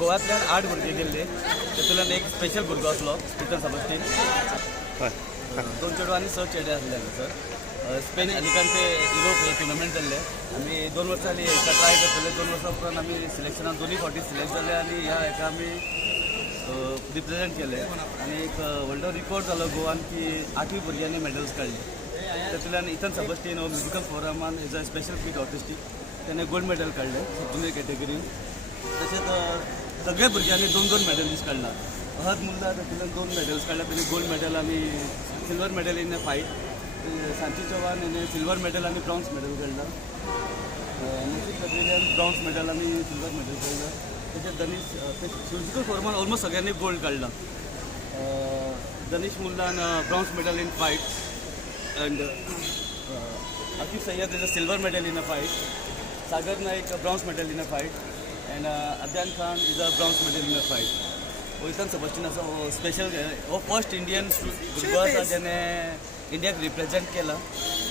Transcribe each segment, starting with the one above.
गोव्यातल्यान 8 भुरगे गेल्ले, तातूंतल्यान एक स्पेशल भुरगो आसलो इथन सबस्टीन, 2 चेडवां आनी 6 चेडे आसले सर. स्पेन अलिकांटे युरोप हे टुर्नामेंट जाल्ले. आमी 2 वर्सां हेका ट्राय करतले. 2 वर्सां उपरांत आमी सिलेक्शनाक दोनी फावटी सिलेक्ट जाले आनी ह्या हेका आमी रिप्रेझेंट केले. आनी एक वर्ल्ड रिकॉर्ड जालो गोवान की 8 भुरग्यांनी मेडल्स काडले. तातूंतल्यान इथन सबस्टीन म्युजिकल फोरमान as a special kid autistic त्याने गोल्ड मेडल काढले सब ज्युनियर कॅटेगरीन. तसेच सगळ्या भुरग्यांनी 2-2 मेडलीज काढला. अहद मुल्ला तातूंतल्यान 2 मेडल्स काडला. ताणी गोल्ड मेडल आनी silver medal in a fight. Sanchi Chavan याने सिल्वर मेडल आणि ब्रॉन्झ मेडल काढला. नसीब कदरियान ब्रॉन्झ मेडल आणि सिल्वर मेडल काढलं. त्याच्यात दनीश म्युजिकल फोरमान ऑलमोस्ट सगळ्यांनी गोल्ड काढला. दनीश मुल्लान bronze medal in fight and Atif Sayyad is a silver medal in a fight. Sagar Naik bronze medal in a fight and Adyan Khan is a bronze medal in a fight. वयतान Sebastian आसा special हो फर्स्ट इंडियन भुरगो आसा जेणे इंडियाक रिप्रेझेंट केला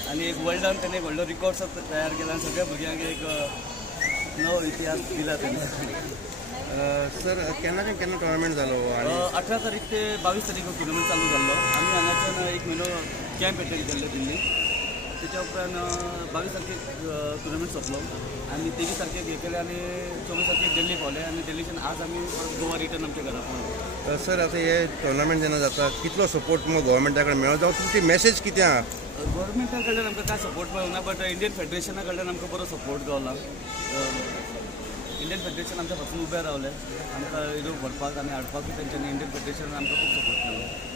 आणि एक वर्ल्डान त्याने वर्ल्ड रिकॉर्ड्स तयार केला आणि सगळ्या भुरग्यांक एक नवो इतिहास दिला त्याने. सर केन्ना टुर्नामेंट जालो? 18 तारीख ते 22 तारीख टुर्नामेंट चालू जाल्लो. आमी हांगाच्यान एक म्हयनो कॅम्प एटेंड केल्ले दिल्ली. त्याच्या उपरांत 22 तारखेक टुर्नामेंट सोंपलो आनी 23 तारखेक हे केले आनी 24 तारखेक दिल्ली पावले आनी दिल्लीच्यान आज आमी गोवा रिटर्न आमच्या घरा पावले. सर आता हे टुर्नामेंट जेन्ना जाता कितलो सपोर्ट मग गव्हर्मेंटा कडेन मेळो जावं तुमची मेसेज कितें आहा? गव्हर्मेंटा कडल्यान आमकां काय सपोर्ट मेळना बट इंडियन फेडरेशना कडल्यान आमकां बरो सपोर्ट गावला. इंडियन फेडरेशन आमच्या पासून उबे रावले आमकां हितून व्हरपाक आनी हाडपाकूय तेंच्यांनी इंडियन फेडरेशनान आमकां खूब सपोर्ट केलो.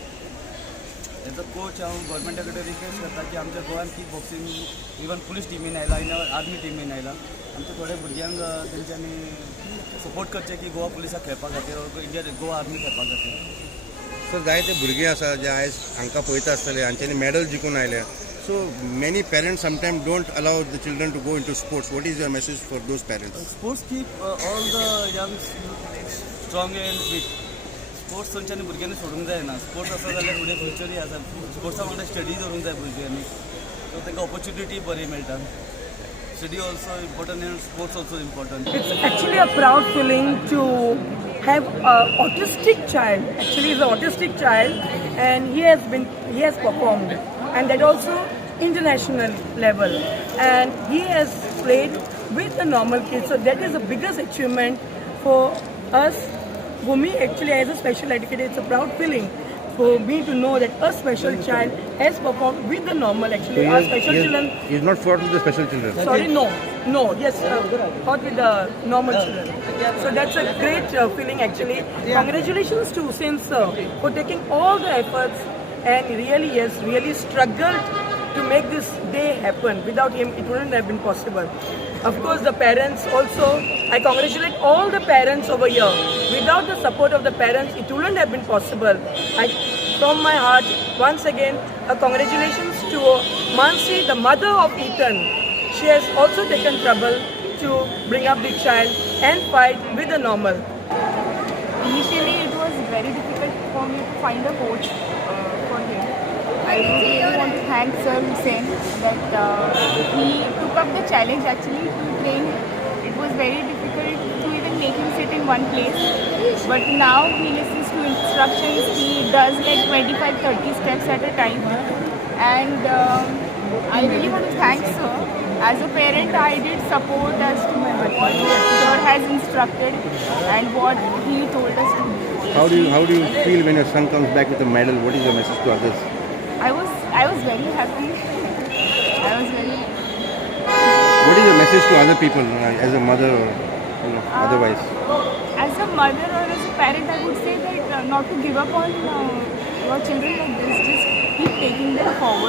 एज अ कोच हांव गव्हर्मेंटा कडेन रिक्वेस्ट करता की आमच्या गोंयान किक बॉक्सिंग इवन पुलीस टिमीन आयला आर्मी टिमीन आयला आमच्या थोड्या भुरग्यांक तेंच्यांनी सपोर्ट करचे की गोवा पुलिसाक खेळपा खातीर इंडिया गोवा आर्मी खेळपा खातीर. सर जायते भुरगे आसा जे आयज हांकां पळयता आसतले हांच्यांनी मेडल जिखून आयले. So many parents sometimes don't allow the children to go into sports. What is your message for those parents? Sports keep all the young strong and fit. Sports तेंच्यांनी भुरग्यांनी सोडूंक जायना. स्पोर्ट्स आसा जाल्यार फुडें फ्युचरूय आसा. स्पोर्ट्सा वांगडा स्टडी करूंक जाय भुरग्यांनी. सो तांकां ऑपॉर्च्युनिटी बरी मेळटा. Study also important and sports also important. It's actually a proud feeling to have an autistic child. Actually, he's an autistic child, and he has performed, and that also international level. And he has played with the normal kids. So that is the biggest achievement for us. For me, actually, as a special educator, it's a proud feeling for me to know that a special child has performed with the normal. Actually, our special children. He's not fought with the special children. Sorry, no, yes, fought with the normal children. So that's a great feeling actually. Congratulations to Hussein sir for taking all the efforts and really struggled to make this day happen. Without him, it wouldn't have been possible. Of course, the parents also, I congratulate all the parents over here. Without the support of the parents, it wouldn't have been possible. From my heart, once again, congratulations to Mansi, the mother of Ethan. She has also taken trouble to bring up the child and fight with the normal. Initially, it was very difficult for me to find a coach for him. I really want to thank Sir Hussein that he took up the challenge actually to train. It was very difficult to even make him sit in one place. But now he listens to instructions. He does like 25-30 steps at a time. And I really want to thank Sir. As a parent, I did support as to what Sir has instructed and what he told us to do. How do you feel when your son comes back with a medal? What is your message to others? I was very happy. What is your message to other people as a mother or otherwise? As a mother or as a parent, I would say that not to give up on your children like this. Just keep taking them forward.